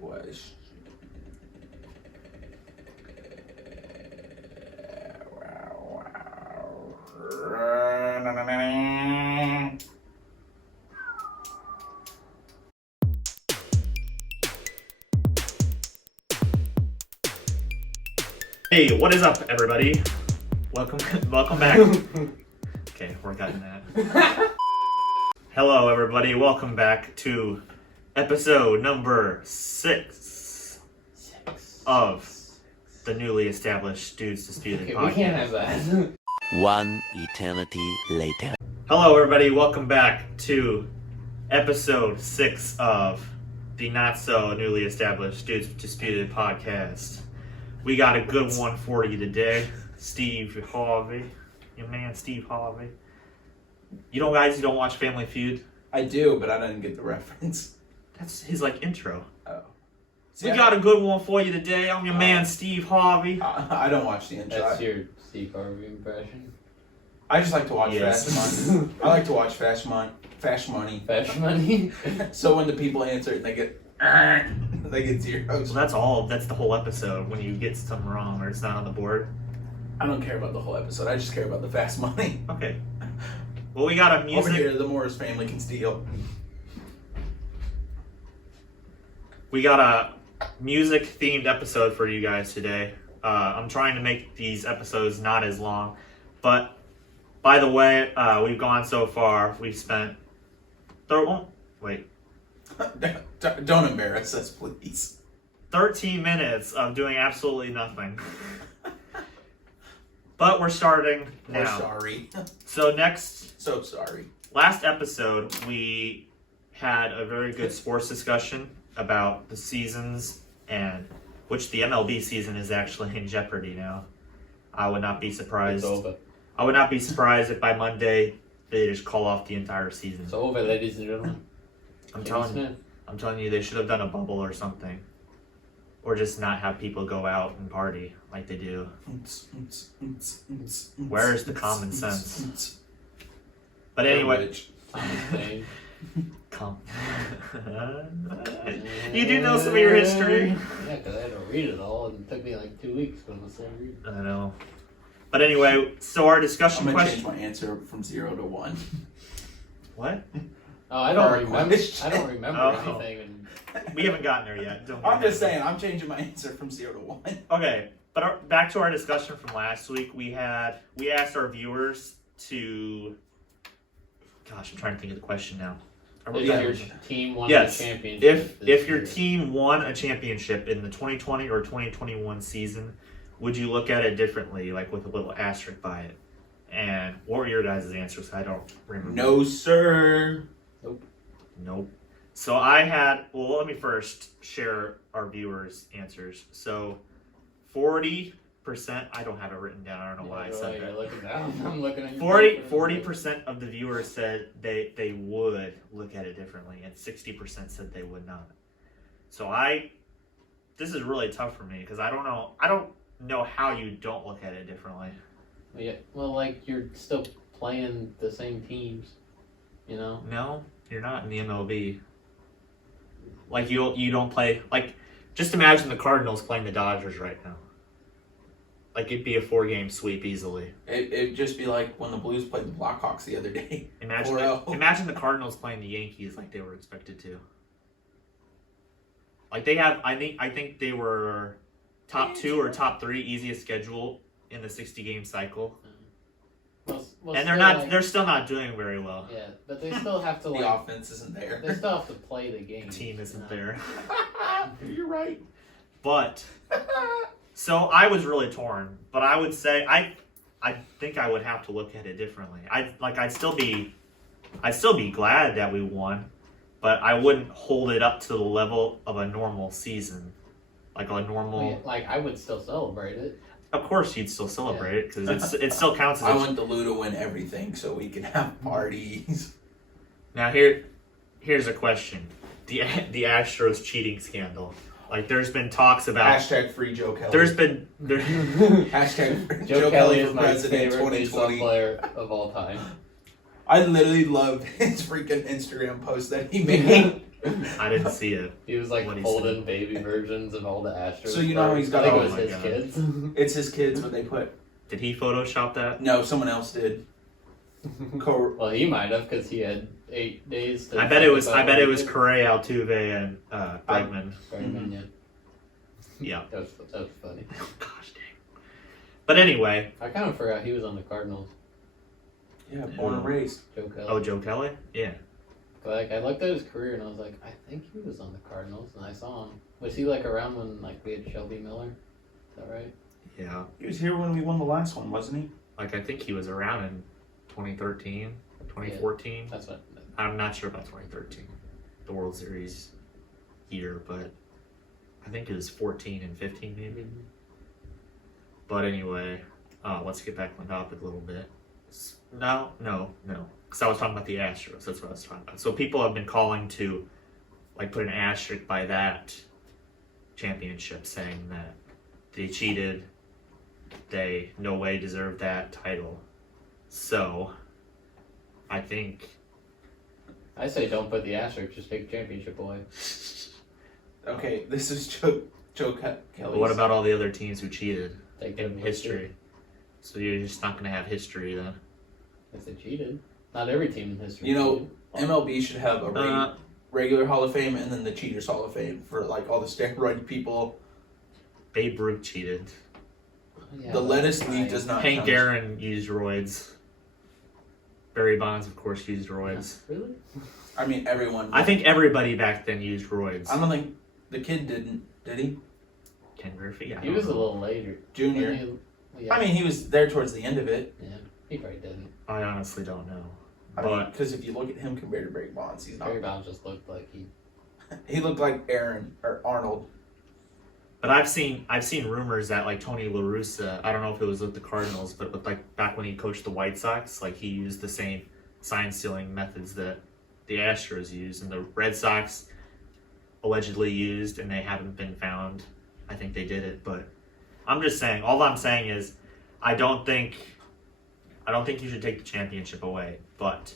question. Hey, what is up, everybody? Welcome back. Okay, we're cutting that. Hello, everybody. Welcome back to episode number 6 of the newly established Dudes Disputed podcast. We can't have that. One eternity later. Hello, everybody. Welcome back to episode 6 of the not so newly established Dudes Disputed podcast. We got a good one for you today. Steve Harvey. Your man, Steve Harvey. You don't watch Family Feud? I do, but I didn't get the reference. That's his, intro. Oh. We got a good one for you today. I'm your man, Steve Harvey. I don't watch the intro. That's your Steve Harvey impression. I just like to watch Fast Money. I like to watch Fast Money. Fashion money. So when the people answer it, they get zeros. Well, that's the whole episode when you get something wrong or it's not on the board. I don't care about the whole episode. I just care about the Fast Money. Okay. Well, we got a music. Over here, the Morris family can steal. We got a music-themed episode for you guys today. I'm trying to make these episodes not as long, but by the way, we've gone so far. We've spent. Wait. Don't embarrass us, please. 13 minutes of doing absolutely nothing. But we're starting now. We're sorry. So sorry. Last episode, we had a very good sports discussion about the seasons and which the MLB season is actually in jeopardy now. I would not be surprised. It's over. I would not be surprised if by Monday they just call off the entire season. It's over, ladies and gentlemen. I'm telling you, they should have done a bubble or something. Or just not have people go out and party like they do. Where is the common sense? But anyway. Come. You do know some of your history. Yeah, because I had to read it all, and it took me 2 weeks when I started reading. I know. But anyway, so our discussion I'm going to question. change my answer from 0 to 1. What? Oh, I don't remember Oh. anything. We haven't gotten there yet. I'm just saying, I'm changing my answer from 0 to 1. Okay, but back to our discussion from last week. We asked our viewers to. Gosh, I'm trying to think of the question now. If your team won a championship. If your team won a championship in the 2020 or 2021 season, would you look at it differently, with a little asterisk by it? And what were your guys' answers? I don't remember. No, sir. Nope. So let me first share our viewers' answers. So 40%, I don't have it written down. I don't know why I said that. Looking down. I'm looking at 40% of the viewers said they would look at it differently, and 60% said they would not. So this is really tough for me because I don't know how you don't look at it differently. Yeah, well, you're still playing the same teams, you know? No, you're not in the MLB. You don't play, just imagine the Cardinals playing the Dodgers right now. It'd be a 4-game sweep easily. It'd just be like when the Blues played the Blackhawks the other day. Imagine the Cardinals playing the Yankees like they were expected to. They have, I think they were top 2 or top 3 easiest schedule in the 60-game cycle. Well, and they're still not doing very well. Yeah, but they still have to the offense isn't there. They still have to play the game. The team isn't there. You're right. But so I was really torn, but I would say I think I would have to look at it differently. I'd still be glad that we won, but I wouldn't hold it up to the level of a normal season. A normal I would still celebrate it. Of course, you'd still celebrate it because it still counts as. I want the Lou to win everything so we can have parties. Now here's a question: the Astros cheating scandal. There's been talks about hashtag free Joe Kelly. Hashtag free Joe Kelly is for my president favorite 2020 baseball player of all time. I literally loved his freaking Instagram post that he made. I didn't see it. He was like What he holding baby versions of all the Astros. So you know how he's got I think all- it was Oh my his God. kids. It's his kids, but they put Did he Photoshop that? no. Someone else did. Well, he might have because he had 8 days. To I bet it was. think I about bet what it he was did. Correa, Altuve, and Bregman. Bregman, yeah. Yeah. That was funny. Oh, gosh dang. But anyway, I kind of forgot he was on the Cardinals. Yeah, born and raised. Joe Kelly. oh, Joe Kelly. Yeah. Like I looked at his career and I was like, I think he was on the Cardinals, and I saw him. Was he like around when like we had Shelby Miller? Is that right? Yeah. He was here when we won the last one, wasn't he? Like I think he was around in 2013, 2014. That's what. I'm not sure about 2013, the World Series year, but I think it was 14 and 15 maybe. But anyway, let's get back on topic a little bit. No, because I was talking about the Astros. That's what I was talking about. So people have been calling to, like, put an asterisk by that championship, saying that they cheated. They no way deserved that title. So, I think. I say don't put the asterisk, just take the championship away. Okay, this is Joe Kelly. But what about all the other teams who cheated Take in them history? So you're just not going to have history then? If they cheated, not every team in history. You know, cheated. MLB should have a regular Hall of Fame and then the Cheaters Hall of Fame for like all the steroid people. Babe Ruth cheated. Yeah, The but lettuce leaf does not Hank count. Aaron used roids. Barry Bonds, of course, used roids. Really? I mean, everyone. I think everybody back then used roids. I don't think the kid didn't. Did he? Ken Griffey? I He don't was a know. little later. Junior. Wasn't he- yeah. I mean, he was there towards the end of it. yeah, he probably didn't. I honestly don't know. I mean, But because if you look at him compared to Barry Bonds, he's not. Barry Bonds just looked like he. He looked like Aaron or Arnold. I've seen rumors that like Tony La Russa, I don't know if it was with the Cardinals, but with like back when he coached the White Sox, like he used the same sign stealing methods that the Astros used and the Red Sox allegedly used, and they haven't been found. I think they did it, but I'm just saying. All I'm saying is, I don't think you should take the championship away, but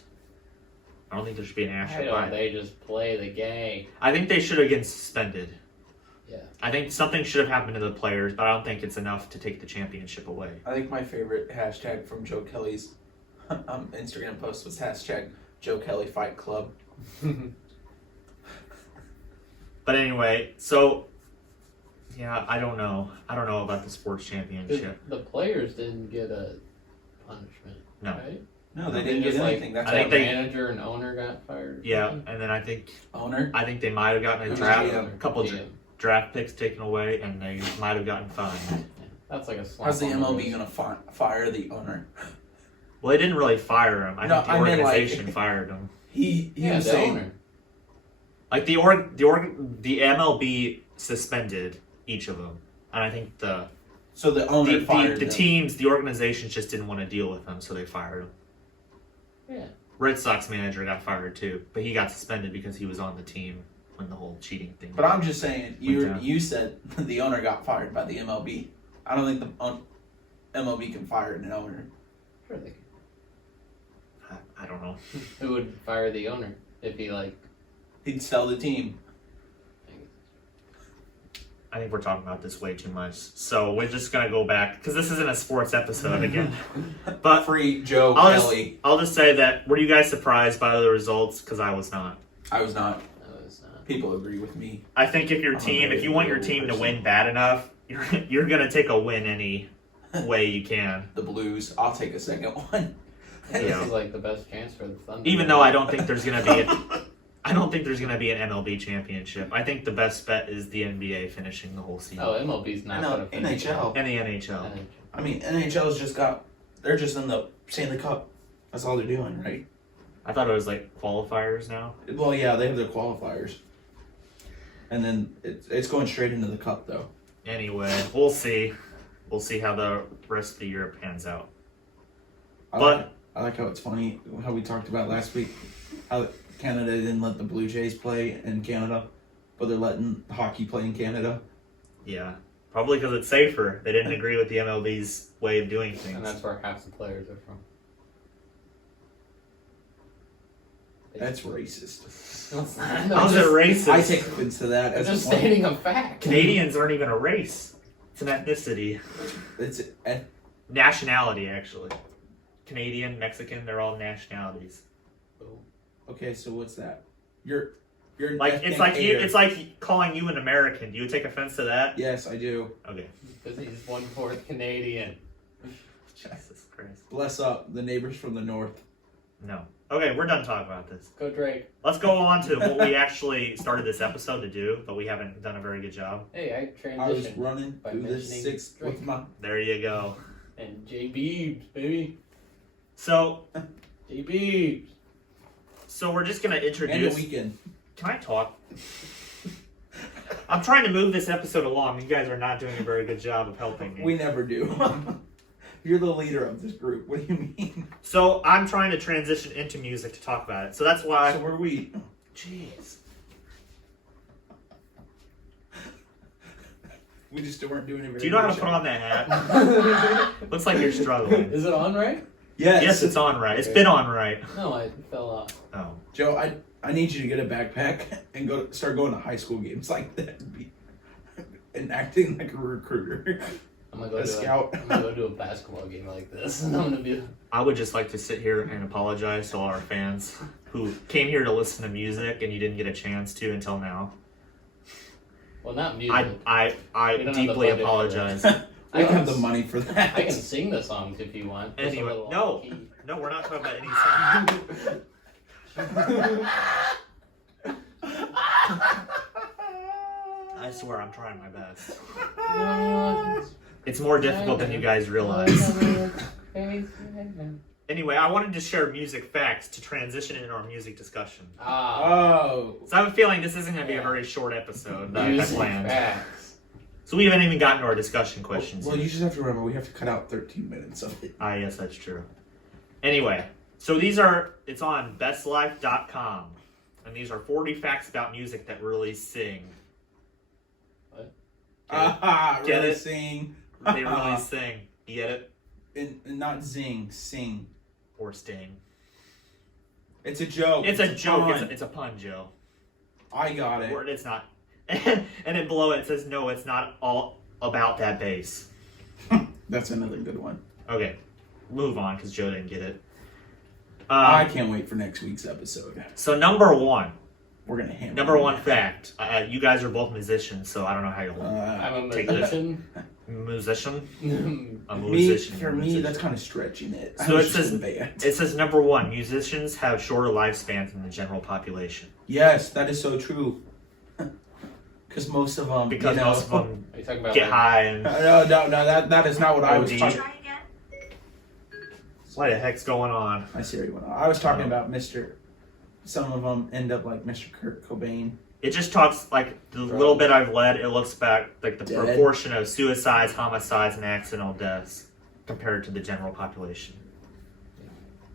I don't think there should be an Why asterisk. don't they just play the game? I think they should have been suspended. Yeah. I think something should have happened to the players, but I don't think it's enough to take the championship away. I think my favorite hashtag from Joe Kelly's Instagram post was hashtag Joe Kelly Fight Club. But anyway, so yeah, I don't know. I don't know about the sports championship. The players didn't get a punishment. No. Right? No, they didn't get just, like, anything. That's I think all. The they- manager and owner got fired. Yeah, and then I think Owner. they might have gotten a Who's draft, GM? a couple GM. draft picks taken away, and they might have gotten fined. That's like a slap How's the on MLB wrist. gonna fire the owner? Well, they didn't really fire him. I No, think the I meant, like- organization fired him. He Yeah, was the saying owner. Like the MLB suspended each of them, and I think the so the owner fired the them. teams, the organizations just didn't want to deal with them, so they fired him. Yeah. Red Sox manager got fired too, but he got suspended because he was on the team when the whole cheating thing. But I'm just saying, down. you said the owner got fired by the MLB. I don't think the MLB can fire an owner. Sure they can. I don't know. Who would fire the owner if he like? He'd sell the team. I think we're talking about this way too much, so we're just gonna go back because this isn't a sports episode again. But Free Joe I'll Kelly. I'll just say that were you guys surprised by the results? Because I was not. I was not. No, it's not. People agree with me. I think if your I'm a team, very if you want your agreeable team to person. win bad enough, you're gonna take a win any way you can. The Blues. I'll take a second one. This Yeah. is like the best chance for the Thunder. Even though I don't think there's gonna be I don't think there's gonna be an MLB championship. I think the best bet is the NBA finishing the whole season Oh, MLB's not No, gonna finish. NHL. and the NHL. I mean, NHL's just got. They're just in the Stanley Cup. That's all they're doing, right? I thought it was like qualifiers now. Well, yeah, they have their qualifiers. And then it's going straight into the cup, though. Anyway, we'll see. We'll see how the rest of the year pans out. I like how it's funny how we talked about last week how Canada didn't let the Blue Jays play in Canada, but they're letting hockey play in Canada. Yeah, probably because it's safer. They didn't agree with the MLB's way of doing And things. that's where half the players are from. That's racist. No, it's not. How's it racist? I take offense to that. I'm As just a point. stating a fact. Canadians aren't even a race. It's an ethnicity. It's Nationality, actually. Canadian, Mexican, they're all nationalities. okay. So what's that? You're Like ethnic it's like you, hater. it's like calling you an American. Do you take offense to that? Yes, I do. Okay. Because he's 1/4 Canadian. Jesus Christ. Bless up the neighbors from the north. No. Okay, we're done talking about this. Go Drake. Let's go on to what we actually started this episode to do, but we haven't done a very good job. Hey, I I was transitioned. running by through this mentioning six Drake. with my. There you go. And J-Beebs, baby. So J-Beebs. we're just gonna And the introduce. weekend. Can I talk? I'm trying to move this episode along. You guys are not doing a very good job of helping me. We never do. You're the leader of this group. What do you mean? So I'm trying to transition into music to talk about it. So that's why. So were we? Jeez. We just weren't doing it very Do you know how to good put job. on that hat? Looks like you're struggling. Is it on right? Yes. Yes, it's on right. It's Okay. been on right. No, I fell off. Oh. Joe, I need you to get a backpack and start going to high school games like that and acting like a recruiter. I'm gonna go A do scout. I'm gonna go do a basketball game like this, and I'm gonna be. I would just like to sit here and apologize to all our fans who came here to listen to music and you didn't get a chance to until now. Well, not music. I We don't have deeply the budget for apologize. I don't have the money for that. I can sing the songs if you want. Just a Anyway, little no. off key. No, we're not talking about any song. I swear I'm trying my best. It's more difficult than you guys realize. Anyway, I wanted to share music facts to transition into our music discussion. Oh. So I have a feeling this isn't going to be a very short episode that I Music planned. facts. So we haven't even gotten to our discussion questions Well, yet. you just have to remember we have to cut out 13 minutes of it. Ah, yes, that's true. Anyway, so it's on bestlife.com. And these are 40 facts about music that really sing. Ah, Get really it? sing. They really sing. You get it? And not zing, sing. Or sting. It's a joke. It's a joke. fun. It's a pun, Joe. I got it. Or it's not. And then below it says, no, it's not all about that bass. That's another good one. Okay, move on because Joe didn't get it. I can't wait for next week's episode. So number one We're gonna fact. You guys are both musicians, so I don't know how you'll I'm a Take this. musician. musician. A Me, musician. for me, that's kind of stretching it. So I was it just says- in band. It says number one, musicians have shorter lifespans than the general population Yes, that is so true. Because most of them, because you know, most of them Are you talking about get like, high and No, that is not what I was OD. talking. Try again. what the heck's going on? My Siri went off. I was talking about Mr. Some of them end up like Mr. Kurt Cobain. It just talks like the little bit I've read. It looks back like the Dead. proportion of suicides, homicides, and accidental deaths compared to the general population.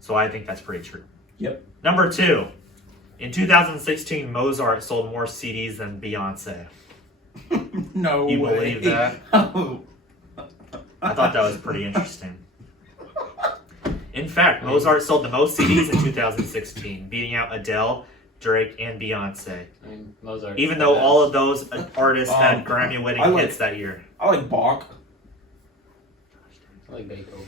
So I think that's pretty true. Yep. Number two, in 2016, Mozart sold more CDs than Beyonce. No You way. believe that? Oh. I thought that was pretty interesting. In fact, Mozart sold the most CDs in 2016, beating out Adele, Drake, and Beyonce. I mean, Mozart. Even though all of those artists had Grammy-winning I like- hits that year. I like Bach. I like Beethoven.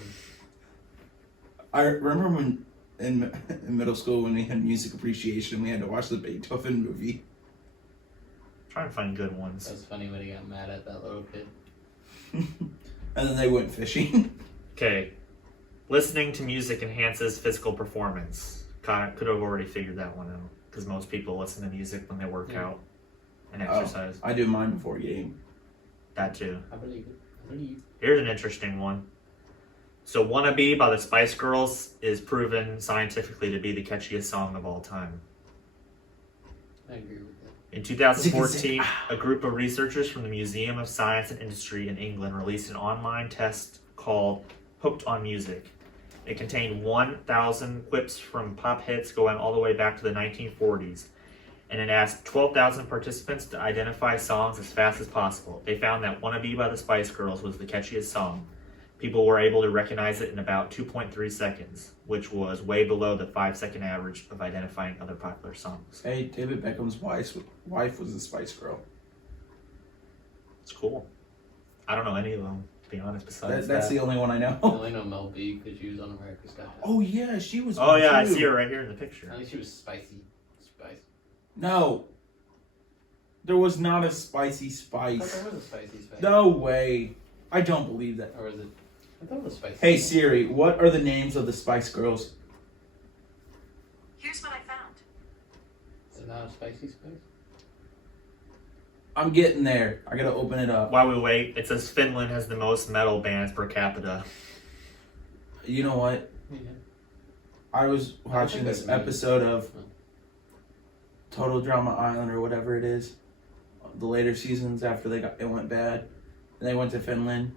I remember when in middle school when we had music appreciation, we had to watch the Beethoven movie. Trying to find good ones. That's funny when he got mad at that little kid. And then they went fishing. Okay. Listening to music enhances physical performance. Kind of could have already figured that one out. Because most people listen to music when they work Yeah. out and Oh, exercise. I do mine before game. That too. I believe it. I believe. Here's an interesting one. So Wannabe by the Spice Girls is proven scientifically to be the catchiest song of all time. I agree with that. In 2014, a group of researchers from the Museum of Science and Industry in England released an online test called Hooked on Music. It contained 1,000 clips from pop hits going all the way back to the 1940s, and it asked 12,000 participants to identify songs as fast as possible. They found that Wannabe by the Spice Girls was the catchiest song. People were able to recognize it in about 2.3 seconds, which was way below the 5-second average of identifying other popular songs. Hey, David Beckham's wife was a Spice Girl. It's cool. I don't know any of them, to be honest, besides That's that. the only one I know. I only know Mel B because she was on America's Got Talent. Oh yeah, she was. Oh, yeah, I too. see her right here in the picture. I think she was spicy. Spice. No. There was not a spicy I spice. thought there was a spicy spice. No way. I don't believe that. Or was it? I thought it was spicy. Hey Siri, what are the names of the Spice Girls? Here's what I found. Is it not a spicy spice? I'm getting there. I gotta open it up. While we wait, it says Finland has the most metal bands per capita. You know what? Yeah. I was watching think this that's me. episode of Total Drama Island or whatever it is. The later seasons after it went bad. And they went to Finland.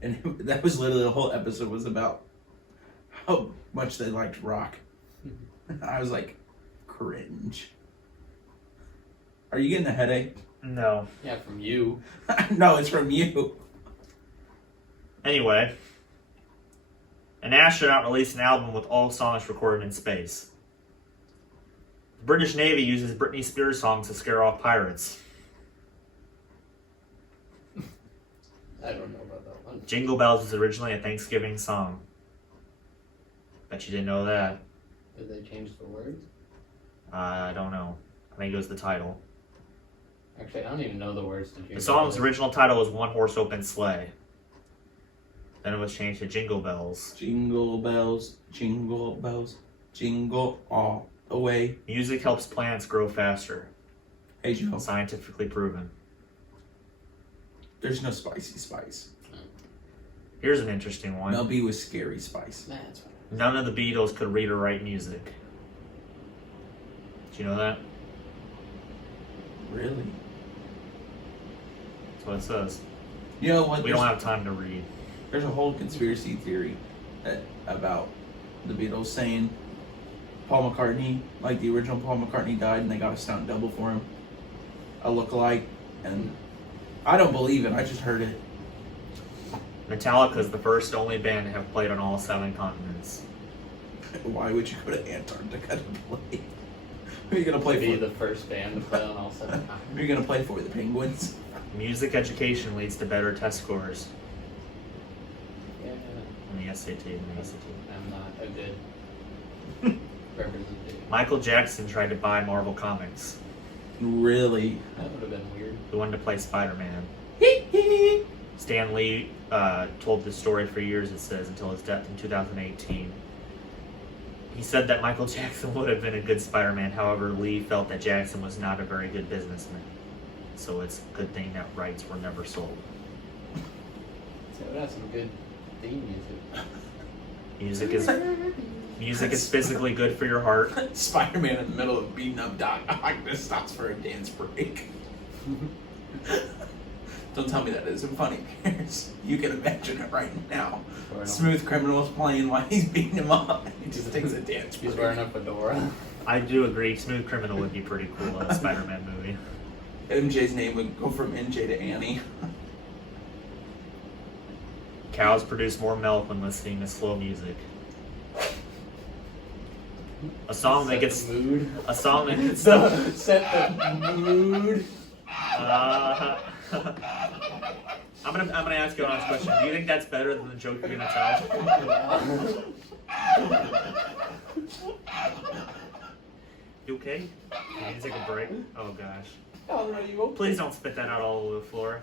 And that was literally the whole episode was about how much they liked rock. I was like, cringe. Are you getting a headache? No. Yeah, from you. No, it's from you. Anyway, an astronaut released an album with all songs recorded in space. The British Navy uses Britney Spears songs to scare off pirates. I don't know about that one. Jingle Bells was originally a Thanksgiving song. Bet you didn't know that. Did they change the words? I don't know. I think it was the title. Actually, I don't even know the words to Jingle The song's Bells. original title was One Horse Open Sleigh. Then it was changed to Jingle Bells. Jingle bells, jingle all the way. Music helps plants grow faster. Hey Joe, Scientifically proven. there's no spicy spice. Here's an interesting one. Mel B was scary spice. Nah, that's fine. None of the Beatles could read or write music. Did you know that? Really? That's what it says. You know what? We don't have time to read. There's a whole conspiracy theory about the Beatles saying Paul McCartney, like the original Paul McCartney died and they got a stunt double for him. A lookalike. And I don't believe it. I just heard it. Metallica is the first only band to have played on all 7 continents. Why would you go to Antarctica to play? Who are you going to play Be for? the first band to play on all 7 times. Who are you going to play for? The Penguins? Music education leads to better test scores Yeah, on the SAT and the ACT. I'm not a good representative. Michael Jackson tried to buy Marvel Comics. Really? That would have been weird. He wanted to play Spider-Man. Stan Lee told this story for years, it says, until his death in 2018. He said that Michael Jackson would have been a good Spider-Man, however, Lee felt that Jackson was not a very good businessman. So it's a good thing that rights were never sold. So it has some good theme music. Music is physically good for your heart. Spider-Man in the middle of beating up Doc Ock just stops for a dance break. Don't tell me that isn't funny, Pierce. You can imagine it right now. Smooth Criminal's playing while he's beating him up. He just takes a dance He's break. wearing a fedora. I do agree, Smooth Criminal would be pretty cool in a Spider-Man movie. MJ's name would go from NJ to Annie. Cows produce more milk when listening to slow music. A song that gets the mood. a song that gets Set the mood. I'm gonna ask you an honest question. Do you think that's better than the joke you're gonna tell? You okay? You need to take a break? Oh gosh. Please don't spit that out all over the floor.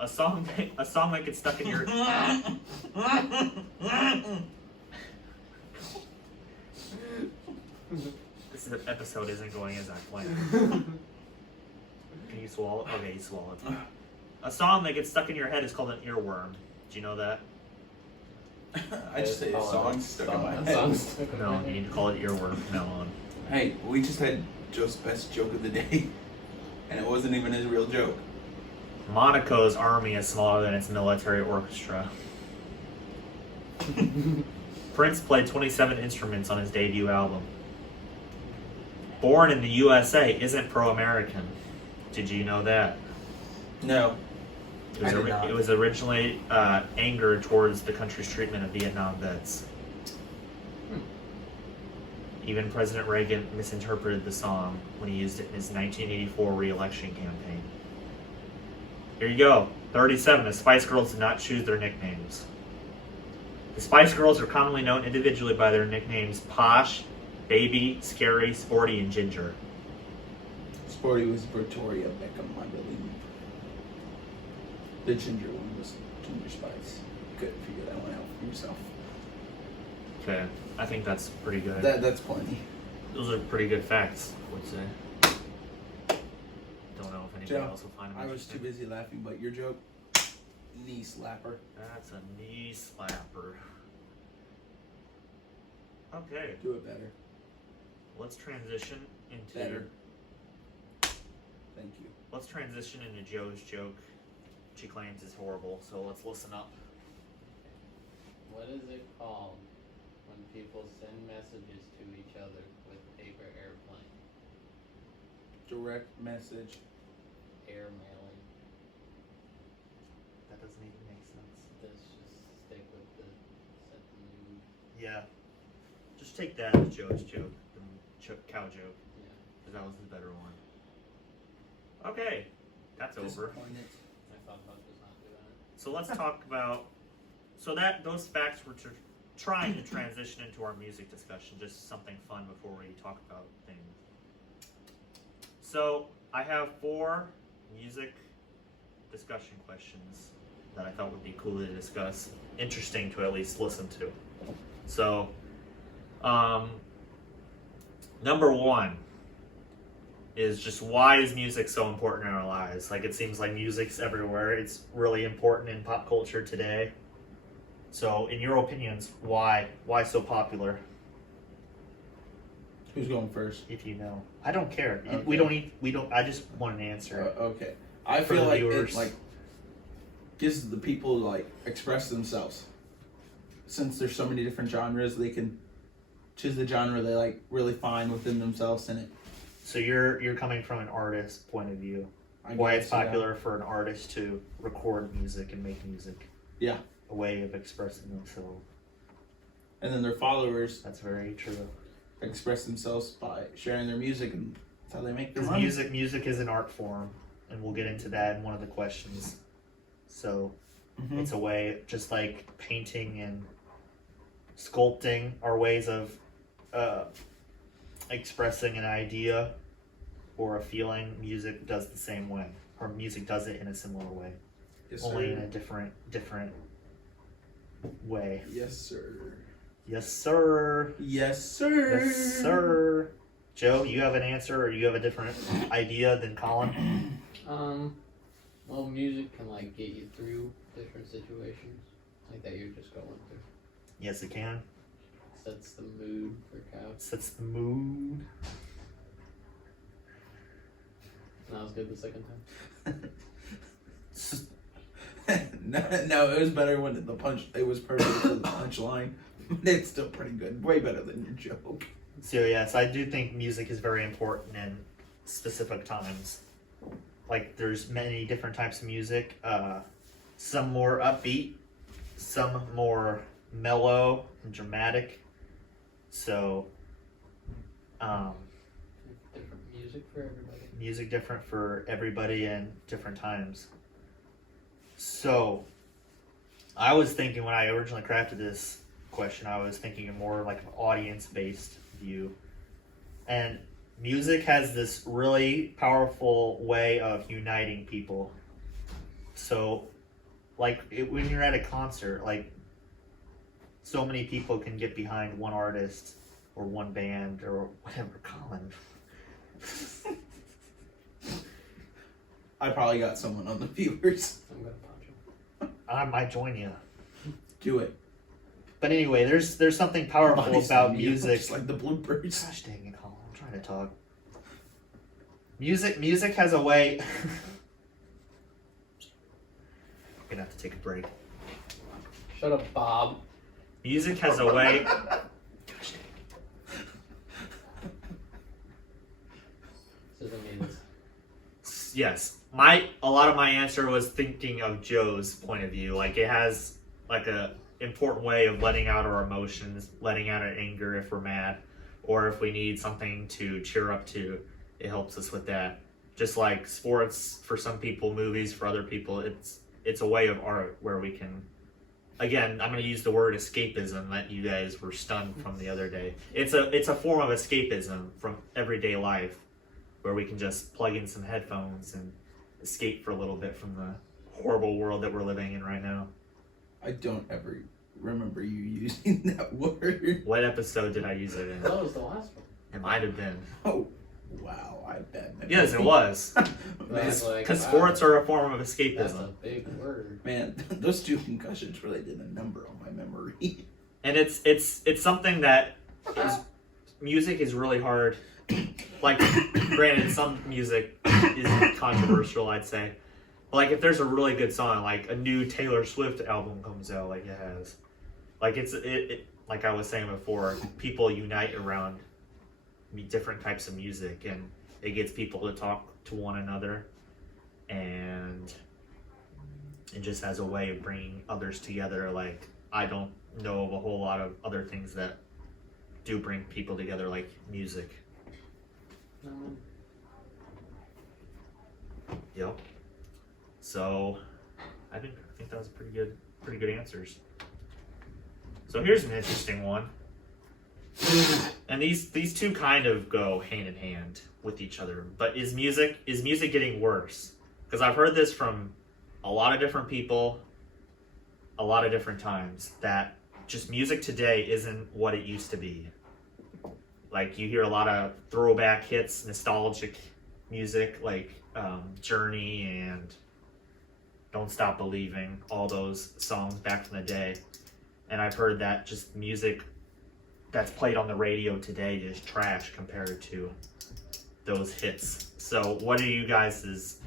A song that gets stuck in your This episode isn't going as I planned. Can you swallow? Okay, you swallowed. A song that gets stuck in your head is called an earworm. Do you know that? I just say a song stuck in my head. No, you need to call it earworm from now on. Hey, we just had Joe's best joke of the day, and it wasn't even his real joke. Monaco's army is smaller than its military orchestra. Prince played 27 instruments on his debut album. Born in the USA isn't pro-American. Did you know that? No. I did not. It was originally anger towards the country's treatment of Vietnam vets. Even President Reagan misinterpreted the song when he used it in his 1984 re-election campaign. Here you go. 37. The Spice Girls did not choose their nicknames. The Spice Girls are commonly known individually by their nicknames Posh, Baby, Scary, Sporty, and Ginger. Sporty was Victoria Beckham, I believe. The ginger one was Ginger Spice. You couldn't figure that one out for yourself. Okay, I think that's pretty good. That's plenty. Those are pretty good facts, I would say. Don't know if anybody Joe, else will find them I was too interesting. busy laughing, but your joke, knee slapper. That's a knee slapper. Okay, Do it better. let's transition into Better. Thank you. let's transition into Joe's joke. She claims is horrible, so let's listen up. What is it called when people send messages to each other with paper airplane? Direct message. Air mailing. That doesn't even make sense. Let's just stick with the set the mood. Yeah. Just take that as Joe's joke, the cow joke, Yeah. because that was the better one. Okay, that's over. Disappointed. I thought about just not doing it. So let's talk about. Those facts were trying to transition into our music discussion, just something fun before we talk about things. So I have 4 music discussion questions that I thought would be cool to discuss, interesting to at least listen to. So, number 1 is just why is music so important in our lives? Like, it seems like music's everywhere. It's really important in pop culture today. So, in your opinions, why so popular? Who's going first? If you know, I don't care. Okay. We don't. I just want an answer. Okay. I For feel the like viewers. it like gives the people like express themselves. Since there's so many different genres, they can choose the genre they like really find within themselves in it. So you're coming from an artist point of view. I Why guess, it's popular for an artist to record music and make music. Yeah. A way of expressing themselves. And then their followers That's very true. express themselves by sharing their music, and that's how they make their Because money. music is an art form, and we'll get into that in one of the questions. So Mhm. it's a way, just like painting and sculpting are ways of expressing an idea or a feeling. Music does the same way, or music does it in a similar way, Yes, only in sir. a different way. Yes, sir. Yes, sir. Yes, sir. Yes, sir. Joe, you have an answer, or you have a different idea than Colin? Well, music can like get you through different situations, like that you're just going through. Yes, it can. Sets the mood for couch. Sets the mood. That was good the second time. No, it was better when the punch. It was perfect for the punchline. It's still pretty good. Way better than your joke. So yes, I do think music is very important in specific times. Like there's many different types of music. Some more upbeat, some more mellow and dramatic. So, Different music for everybody. music different for everybody and different times. So, I was thinking when I originally crafted this question, I was thinking of more like an audience-based view. And music has this really powerful way of uniting people. So, like when you're at a concert, like so many people can get behind one artist or one band or whatever. Colin. I probably got someone on the viewers. I'm gonna punch him. I might join you. Do it. But anyway, there's something powerful Money's about on you, music. just like the bloopers. Gosh dang it, Colin! I'm trying to talk. Music has a way. I'm gonna have to take a break. Shut up, Bob. Music has a way. Gosh dang. This isn't me. This. yes. A lot of my answer was thinking of Joe's point of view. Like, it has like a important way of letting out our emotions, letting out our anger if we're mad, or if we need something to cheer up to, it helps us with that. Just like sports for some people, movies for other people, it's a way of art where we can, again, I'm going to use the word escapism that you guys were stunned from the other day. It's a form of escapism from everyday life where we can just plug in some headphones and escape for a little bit from the horrible world that we're living in right now. I don't ever remember you using that word. What episode did I use it in? That was the last one. It might have been. Oh, wow. I bet. Yes, it was. That's like, Because wow, sports are a form of that's escapism. a big word. Man, those 2 concussions really did a number on my memory. And it's something that music is really hard. Like, granted, some music is controversial, I'd say. But like, if there's a really good song, like a new Taylor Swift album comes out, like it has, like it like I was saying before, people unite around different types of music, and it gets people to talk to one another, and it just has a way of bringing others together. Like, I don't know of a whole lot of other things that do bring people together like music. Yep. So, I think that was pretty good answers. So here's an interesting one. And these two kind of go hand in hand with each other. But is music getting worse? Because I've heard this from a lot of different people, a lot of different times, that just music today isn't what it used to be. Like, you hear a lot of throwback hits, nostalgic music, like Journey and Don't Stop Believing, all those songs back from the day. And I've heard that just music that's played on the radio today is trash compared to those hits. So what are you guys'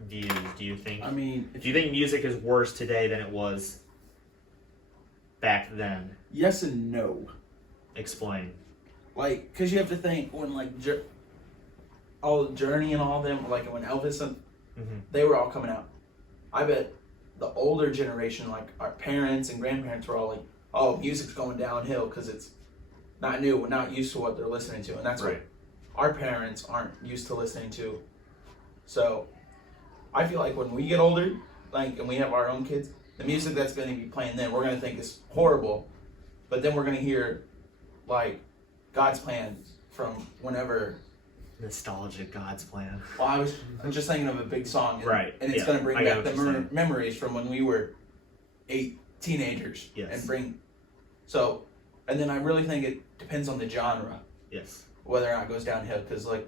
views? Do you think music is worse today than it was back then? Yes and no. Explain. Like, because you have to think when, like, all Journey and all of them, like, when Elvis and they were all coming out. I bet the older generation, like our parents and grandparents, were all like, oh, music's going downhill because it's not new. We're not used to what they're listening to. And that's right. What our parents aren't used to listening to. So I feel like when we get older, like, and we have our own kids, the music that's going to be playing then, we're going to think is horrible. But then we're going to hear, like, God's Plan from whenever. Nostalgic God's Plan. Well, I'm just thinking of a big song, and, right? And it's going to bring back the memories from when we were 8 teenagers, yes. And bring. So, and then I really think it depends on the genre. Yes. Whether or not it goes downhill, because like,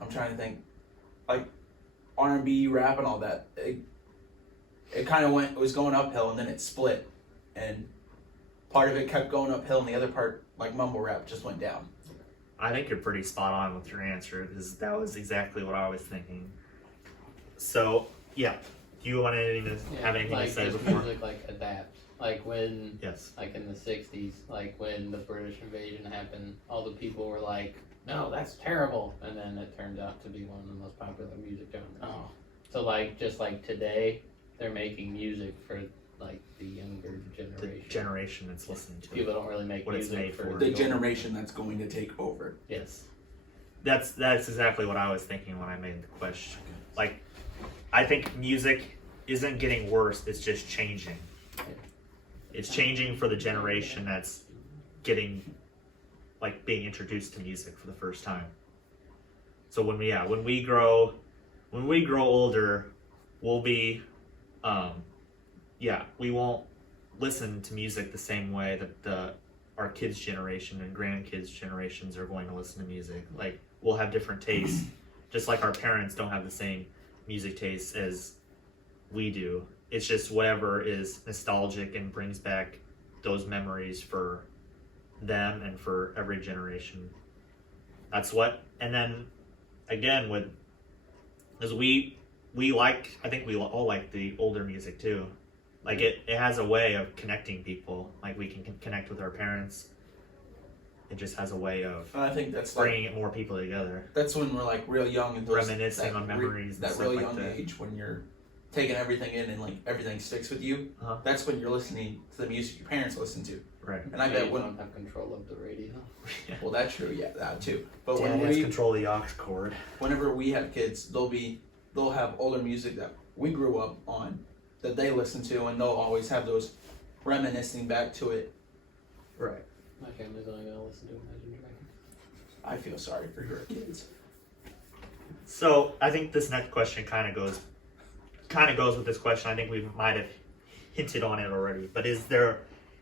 I'm trying to think, like, R&B, rap, and all that. It kind of was going uphill, and then it split, and part of it kept going uphill, and the other part, like mumble rap, just went down. I think you're pretty spot on with your answer, because that was exactly what I was thinking. So, yeah. Do you want to have anything like, to say just before? music, like, adapt. Like, when, yes. Like, in the 60s, like, when the British invasion happened, all the people were like, no, that's terrible. And then it turned out to be one of the most popular music genres. Oh. So, like, just like today, they're making music for, like, the younger generation. The generation that's listening to People don't really make what it's music made for the generation that's going to take over. Yes. That's exactly what I was thinking when I made the question. Like, I think music isn't getting worse, it's just changing. It's changing for the generation that's getting, like, being introduced to music for the first time. So when we grow older, we'll be, we won't listen to music the same way that our kids' generation and grandkids' generations are going to listen to music. Like, we'll have different tastes, just like our parents don't have the same music tastes as we do. It's just whatever is nostalgic and brings back those memories for them and for every generation. That's what, and then again I think we all like the older music too. Like, it has a way of connecting people. Like, we can connect with our parents It just has a way of And I think that's bringing more people together. That's when we're like real young and those, Reminiscing on memories. That and real stuff young like that. age when you're taking everything in and like everything sticks with you. Uh-huh. That's when you're listening to the music your parents listen to. Right. And I Yeah, bet you when don't have control of the radio. well that's true, yeah, that too. But Dad when has control of the aux cord. whenever we have kids, they'll have older music that we grew up on that they listen to, and they'll always have those reminiscing back to it. Right. My family's only gonna listen to Imagine Dragons. I feel sorry for your kids. So I think this next question kind of goes with this question. I think we might have hinted on it already. But is there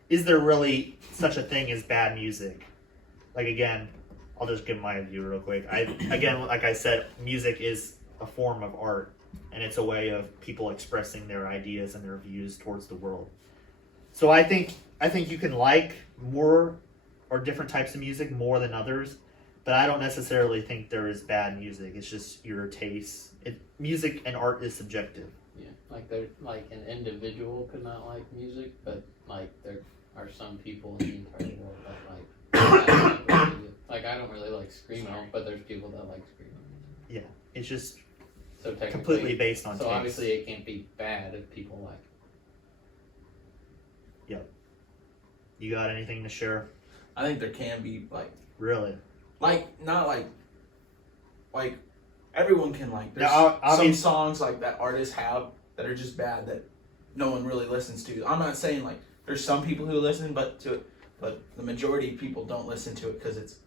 really such a thing as bad music? Like, again, I'll just give my view real quick. Like I said, music is a form of art, and it's a way of people expressing their ideas and their views towards the world. So I think you can like more or different types of music more than others, but I don't necessarily think there is bad music. It's just your taste. Music and art is subjective. Yeah, like there, like an individual could not like music, but like there are some people in the entire world that like. Like I don't really like screamo, but there's people that like screamo. Yeah, it's just So technically, completely based on so taste. obviously it can't be bad if people like. You got anything to share? I think there can be Really? not like everyone can like there's Now, some obvious- songs like that artists have that are just bad that no one really listens to. I'm not saying like there's some people who listen to it, but the majority of people don't listen to it because it's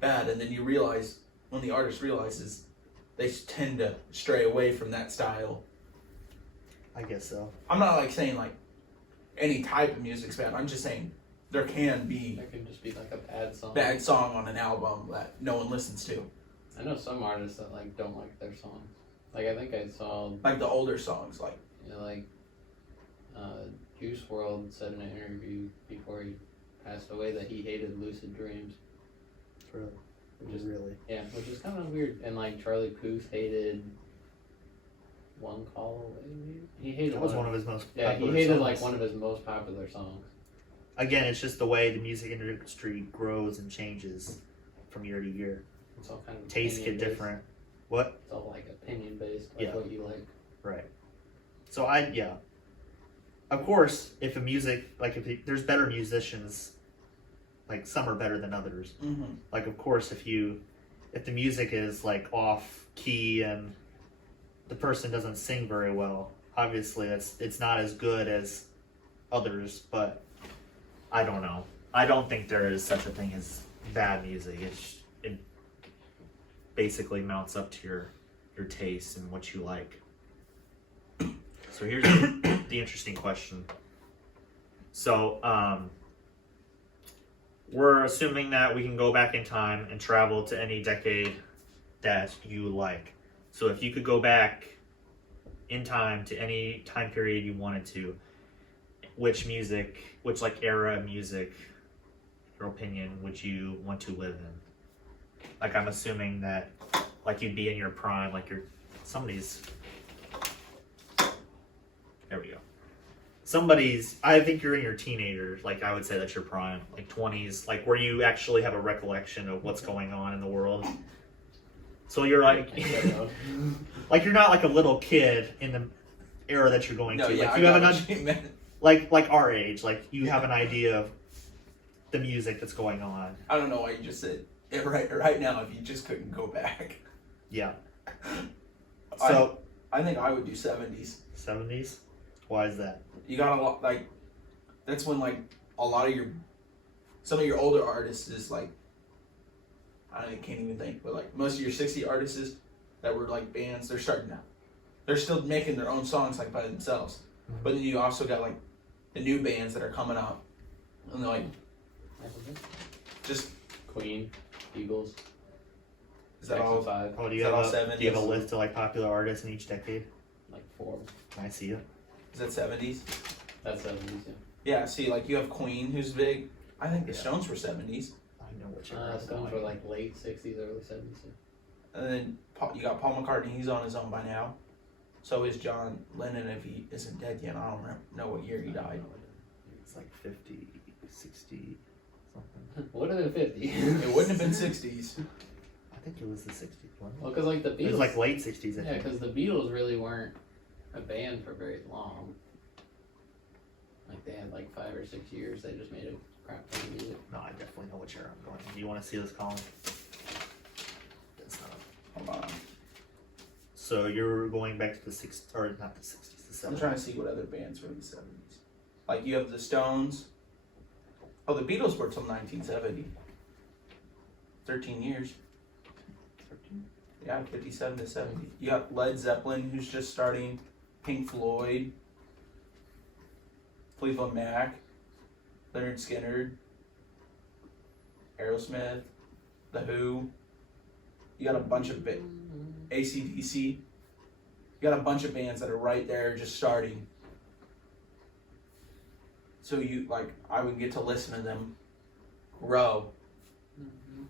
bad, and then you realize when the artist realizes they tend to stray away from that style. I guess so. I'm not like saying like any type of music's bad. I'm just saying there can be There can just be like a bad song. bad song on an album that no one listens to. I know some artists that like don't like their songs. Like I think I saw Like the older songs, like Juice WRLD said in an interview before he passed away that he hated Lucid Dreams. Really? Which is Really? yeah, which is kind of weird. And like Charlie Puth hated One Call Away. Maybe? He hated That was one of his most yeah. He popular hated songs. like one of his most popular songs. Again, it's just the way the music industry grows and changes from year to year. It's all kind of Tastes get opinion-based. different. What? It's all like opinion based, like Yeah. what you like. Right. So of course, if there's better musicians, like some are better than others. mm-hmm. Like, of course, if the music is like off key and the person doesn't sing very well, obviously it's not as good as others. But I don't know. I don't think there is such a thing as bad music. It basically mounts up to your taste and what you like. So here's the interesting question. So we're assuming that we can go back in time and travel to any decade that you like. So if you could go back in time to any time period you wanted to, which era of music, your opinion, would you want to live in? Like, I'm assuming that like you'd be in your prime, like there we go. I think you're in your teenagers, like I would say that's your prime, like 20s, like where you actually have a recollection of what's going on in the world. So you're like, like you're not like a little kid in the era that you're going No, to. yeah, Like I you have got what you meant. like our age, like you have an idea of the music that's going on. I don't know why you just said it right now if you just couldn't go back. Yeah. So I think I would do 70s. 70s. Why is that? You got a lot like that's when like a lot of some of your older artists is like can't even think, but like most of your 60 artists that were like bands, they're still making their own songs like by themselves. Mm-hmm. But then you also got like the new bands that are coming up, and they're like just Queen, Eagles. is that Jackson all? 5, Oh, do Is you that all have 70s? do you have a list of like popular artists in each decade? like 4. I see you. Is that 70s? That's 70s. Yeah. Yeah. See, like you have Queen, who's big. I think the Yeah. Stones were 70s, I know what you're Stones were like late 60s, early 70s. Yeah. and then you got Paul McCartney. He's on his own by now. So is John Lennon if he isn't dead yet. I don't know what year he died. It's like 50, 60, something. Would have been 50. It wouldn't have been 60s. I think it was the 60s one. Well, because like the Beatles. It was like late 60s. I Yeah, think. because the Beatles really weren't a band for very long. Like they had like 5 or 6 years. They just made a crap ton of music. No, I definitely know which era I'm going. Do you want to see this column? That's not. Hold on. So you're going back to the 60s, or not the 60s, the 70s. I'm trying to see what other bands were in the 70s. Like you have the Stones. Oh, the Beatles were till 1970. 13 years. 13? Yeah, 57 to 70. You got Led Zeppelin, who's just starting. Pink Floyd. Fleetwood Mac. Leonard Skinner. Aerosmith. The Who. You got a bunch of AC/DC. You got a bunch of bands that are right there just starting. So you like, I would get to listen to them grow. Mm-hmm.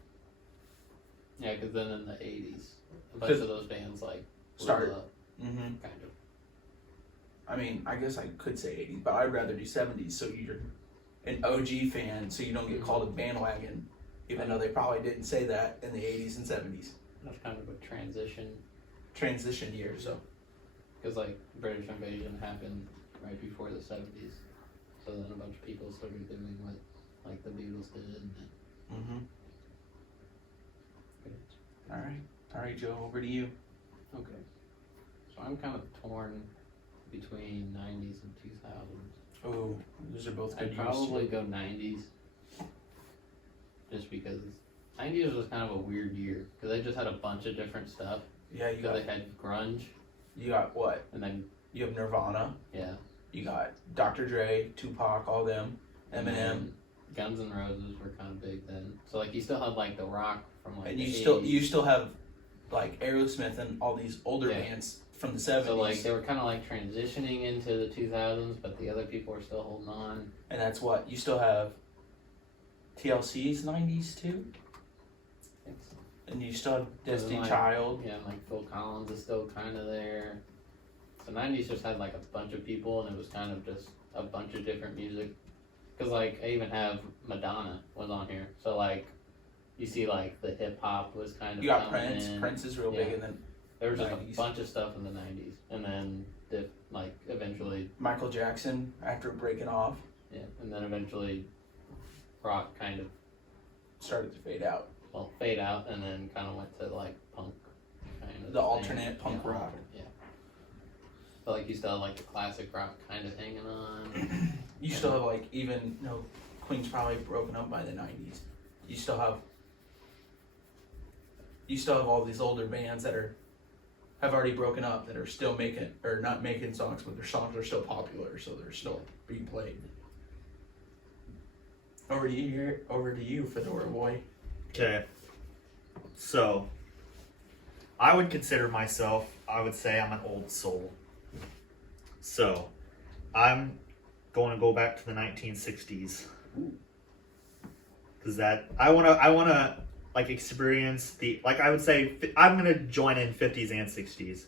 Yeah, because then in the 80s, a bunch of those bands like Start. blew up, Mm-hmm. kind of. I mean, I guess I could say 80s, but I'd rather do 70s. So you're an OG fan, so you don't get called a bandwagon, even though they probably didn't say that in the 80s and 70s. That's kind of a Transition year, so. because like British invasion happened right before the 70s, so then a bunch of people started doing what like the Beatles did. And Mm-hmm. All right, Joe, over to you. okay, so I'm kind of torn between 90s and 2000s. Oh, those are both good I'd probably go 90s, just because 90s was kind of a weird year because they just had a bunch of different stuff. Yeah, you So got they had grunge, what? and then You have Nirvana. yeah, You got Dr. Dre, Tupac, all them. Eminem. and Guns N' Roses were kind of big then. So like you still had like the rock from like And the you 80s. still have like Aerosmith and all these older Yeah. bands from the 70s. So like they were kind of like transitioning into the 2000s, but the other people were still holding on. And that's what you still have TLC's 90s too, I think so. and you still have Destiny like- Child. Yeah, and like Phil Collins is still kind of there. So 90s just had like a bunch of people, and it was kind of just a bunch of different music. Cause like I even have Madonna was on here, so like you see like the hip hop was kind of You got coming Prince. in. Prince is real big, Yeah. and then There was just 90s. a bunch of stuff in the 90s, and then like eventually, Michael Jackson after breaking off yeah, and then eventually rock kind of started to fade out. fade out, and then kind of went to like punk kind of The thing. alternate punk rock. Yeah. But like you still have like the classic rock kind of hanging on. You still have like Queen's probably broken up by the 90s. You still have all these older bands that have already broken up that are still not making songs, but their songs are still popular, so they're still being played. Over to you, Fedora Boy. Okay. So, I would consider myself, I would say I'm an old soul. So, I'm going to go back to the 1960s. Because I want to like experience I would say I'm going to join in 50s and 60s.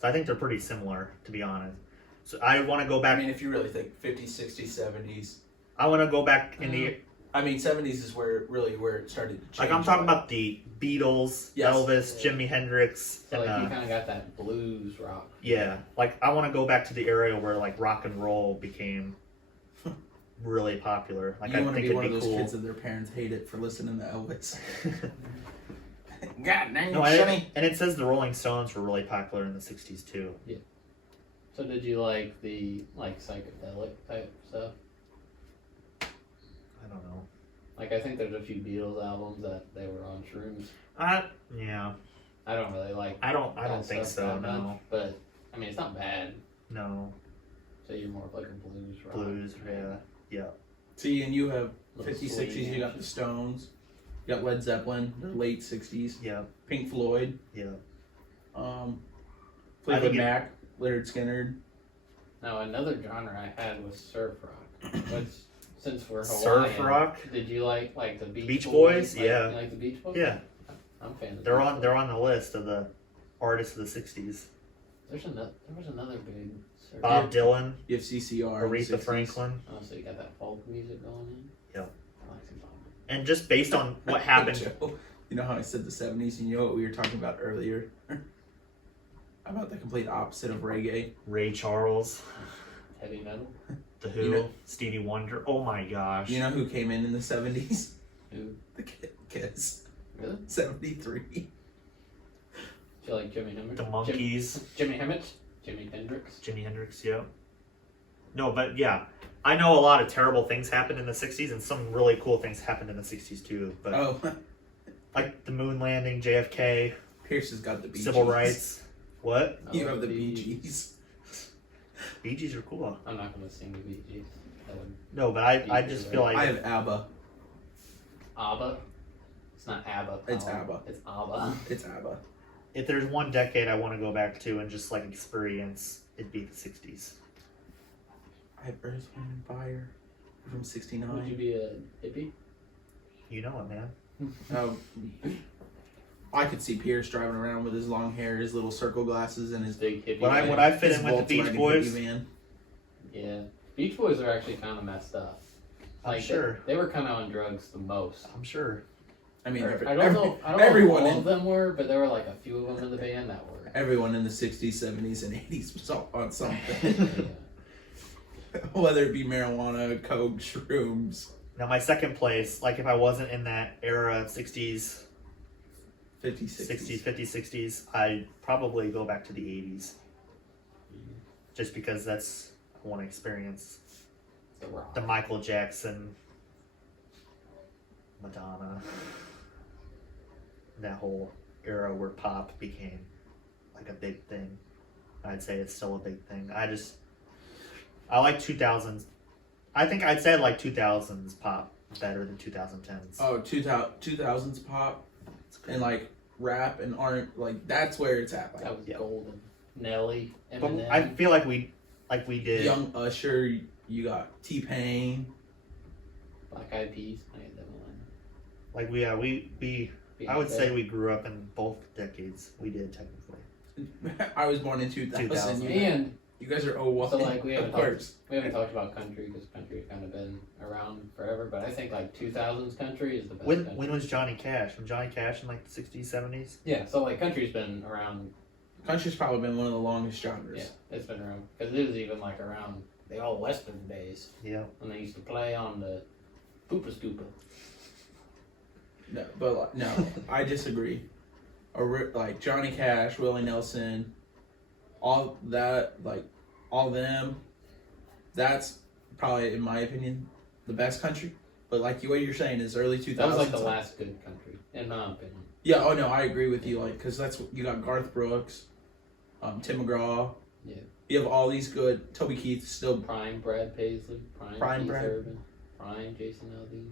So I think they're pretty similar, to be honest. So I want to go back. I mean, if you really think 50s, 60s, 70s. I want to go back in the. I mean, 70s is where it started to change. Like I'm talking about the Beatles, Yes. Elvis, Jimi Hendrix, So like and you kind of got that blues rock. yeah. Like I want to go back to the area where like rock and roll became really popular. Like You I want to think be one it'd of be those cool. kids that their parents hate it for listening to Elvis. God dang it, No, Shimmy. and it says the Rolling Stones were really popular in the 60s too. So did you like the like psychedelic type stuff? I don't know. Like I think there's a few Beatles albums that they were on shrooms. Yeah. I don't really like. I don't that think stuff so. that No. much, but I mean it's not bad. No. So you're more of like a blues rock. Blues. Yeah. See, and you have Little 50s, swing 60s, you got the Stones, you got Led Zeppelin, the late 60s, Yeah. Pink Floyd, Yeah. Fleetwood think Mac, Leonard Skinner. Now another genre I had was surf rock, which since we're Surf Hawaiian, rock? did you like the Beach Boys? Boys? Like, Yeah. You like the Beach Boys? Yeah. I'm a fan of the They're Beach on. Boys. They're on the list of the artists of the 60s. There was another big surf. Bob Dylan, You have CCR. in the Aretha 60s. Franklin. Oh, so you got that folk music going in. Yep. I like some Bob. And just based on what happened, Joe, you know how I said the 70s, and you know what we were talking about earlier? About the complete opposite of reggae. Ray Charles, Heavy metal. The Who, You know- Stevie Wonder. Oh my gosh. You know who came in the 70s? Who? The Kiss. Really? 73. Do you like Jimi Hendrix? The Monkees, Jimi Hendrix? Jimi Hendrix? Jimi Hendrix, yeah. No, but yeah. I know a lot of terrible things happened in the 60s and some really cool things happened in the 60s too. But Oh, like the moon landing, JFK, Pierce has got the Bee civil Gees. rights. What? I You love have the Bee Gees. Bee Gees are cool. I'm not gonna sing the Bee Gees. That would No, but I just feel like I have ABBA. ABBA. It's not ABBA. It's Colin. ABBA. It's ABBA. It's ABBA. if there's one decade I want to go back to and just like experience, it'd be the 60s. I have Earth, Wind, and Fire from Would you 69. be a hippie? You know it, man. Oh, I could see Pierce driving around with his long hair, his little circle glasses, and his Big hippie. Would I man. fit his in with the Beach Volkswagen Boys? hippie van. Yeah. Beach Boys are actually kind of messed up. I'm sure. They were kind of on drugs the most. I'm sure. I mean, I don't know. I don't everyone know if all in- of them were, but there were like a few of them in the band that were. everyone in the 60s, 70s, and 80s was on something. Yeah. Whether it be marijuana, coke, shrooms, Now my second place, like if I wasn't in that era, 60s, 50s, 60s, 50s, 60s, I'd probably go back to the 80s. Just because that's, I want to experience The Rock. the Michael Jackson, Madonna, that whole era where pop became like a big thing. I'd say it's still a big thing. I like 2000s. I think I'd say I like 2000s pop better than 2010s. Oh, 2000s pop and like rap and art, like that's where it's at. Like That was Yeah. golden. Nelly, But Eminem. I feel like we did. Young Usher, you got T-Pain. Black Eyed Peas. I had them on. Like we I would say we grew up in both decades. We did technically. I was born in 2000. 2000. And You guys are 01. so like we of haven't course. talked about country because country's kind of been around forever. But I think like 2000s country is the best. When country. was Johnny Cash? Was Johnny Cash in like the 60s, 70s? Yeah, so like country's been around. Country's probably been one of the longest genres. Yeah, it's been around because it was even like around the old Western days Yeah. when they used to play on the Poopa Scoopa. No, but like, no, I disagree. Like Johnny Cash, Willie Nelson, all that, like all them. That's probably, in my opinion, the best country. But like what you're saying is early 2000s. That was like the last good country, in my opinion. Yeah. Oh no, I agree with you. Like, cause that's you got Garth Brooks, Tim McGraw. Yeah. You have all these good. Toby Keith still. Prime Brad Paisley, Prime Keith Brad. Urban, Prime Jason Aldean,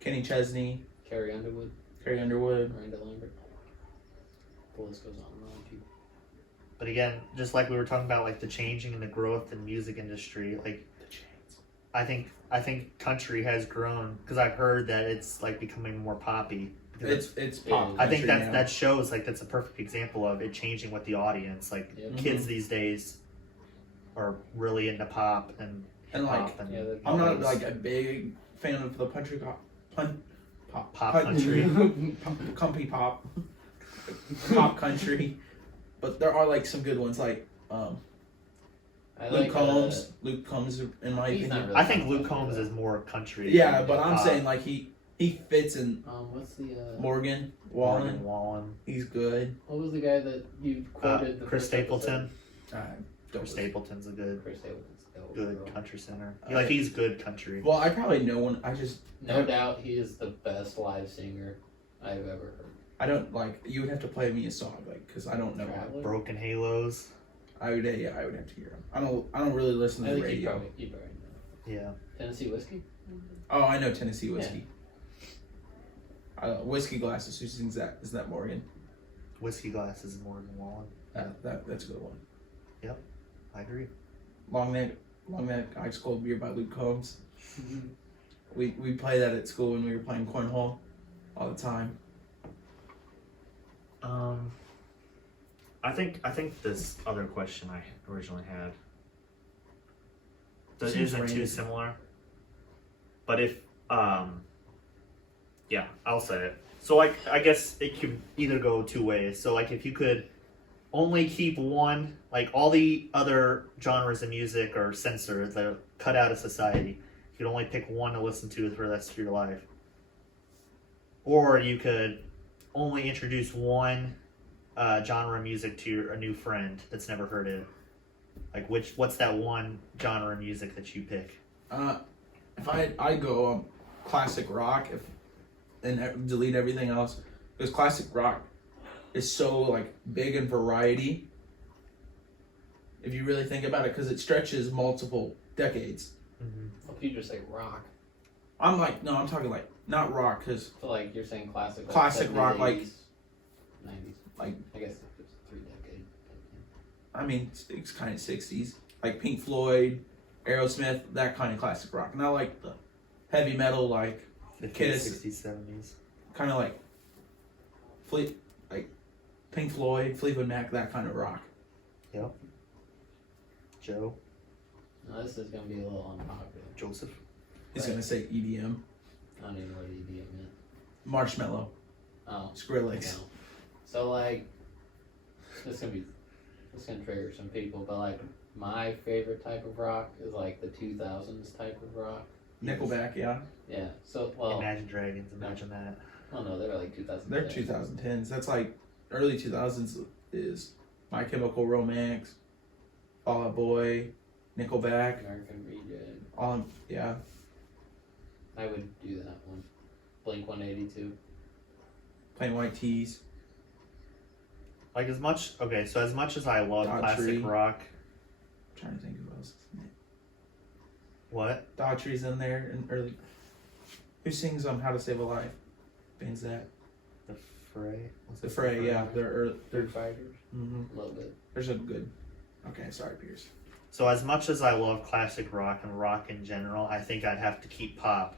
Kenny Chesney, Carrie Underwood, Carrie Underwood. Miranda Lambert. The list goes on and on. People. But again, just like we were talking about, like the changing and the growth in the music industry, like I think country has grown because I've heard that it's like becoming more poppy. Because It's pop. I think country now. that shows like that's a perfect example of it changing with the audience. Like Yep. kids these days are really into pop and And, like, hip-hop Yeah, the I'm not Beatles. like a big fan of the country pop country. country pop country, but there are like some good ones like I Luke like, Combs. Luke Combs, in my he's not opinion. really I think Luke country, Combs though. is more country. Yeah, than but I'm pop. saying like he fits in What's the Morgan Morgan Wallen. Wallen, He's good. what was the guy that you quoted? the Chris first Stapleton. Don't Chris Stapleton's a good Chris Stapleton's dope, good bro. country singer. I- Like he's good country. Well, I probably know one. I just No doubt, he is the best live singer I've ever heard. I don't like. You would have to play me a song like because I don't know. Traveler? Broken Halos. I would have to hear him. I don't really listen I to the think you radio. probably know. Yeah. Tennessee Whiskey? Oh, I know Tennessee Whiskey. Whiskey Glasses. Who sings that? Is that Morgan? Whiskey Glasses is Morgan Wallen. That's a good one. I agree. Long Neck Ice Cold Beer by Luke Combs. We play that at school when we were playing cornhole all the time. I think this other question I originally had that Seems isn't too random. similar. But if Yeah, I'll say it. So, like, I guess it could either go two ways. So, like, if you could only keep one, like, all the other genres of music are censored, they're cut out of society. You could only pick one to listen to for the rest of your life. Or you could only introduce one genre of music to a new friend that's never heard it. Like, what's that one genre of music that you pick? If I go classic rock, and delete everything else, because classic rock is so like big in variety. If you really think about it, because it stretches multiple decades. If you just say rock, I'm talking like not rock, because so like you're saying classic. Like classic 70s, rock, 80s, like 90s. like I guess it's 3 decades. I mean it's kind of 60s, like Pink Floyd, Aerosmith, that kind of classic rock. Not like the heavy metal like Kiss, 60s, 70s. kind of like Pink Floyd, Fleetwood Mac, that kind of rock. Yep. Joe. No, this is gonna be a little unpopular. Joseph. He's Right. gonna say EDM, I don't even know what EDM is. Marshmello, Oh, Skrillex. no. So like, this is gonna trigger some people, but like my favorite type of rock is like the 2000s type of rock. Nickelback, yeah. Yeah. So well, Imagine Dragons, imagine that. well no, they were like 2000s. They're 2010s. That's like early 2000s is My Chemical Romance, Fall Out Boy, Nickelback, American Reject. yeah. I would do that one. Blink 182. Plain White Tees. Like as much as I love Daughtry. classic rock. I'm trying to think of who else. What? Daughtry's in there and early. Who sings How to Save a Life? Band's that? The Fray? What's The Fray, yeah. They're Foo Fighters. mm-hmm. A little bit. There's a good. Okay, sorry, Pierce. So as much as I love classic rock and rock in general, I think I'd have to keep pop.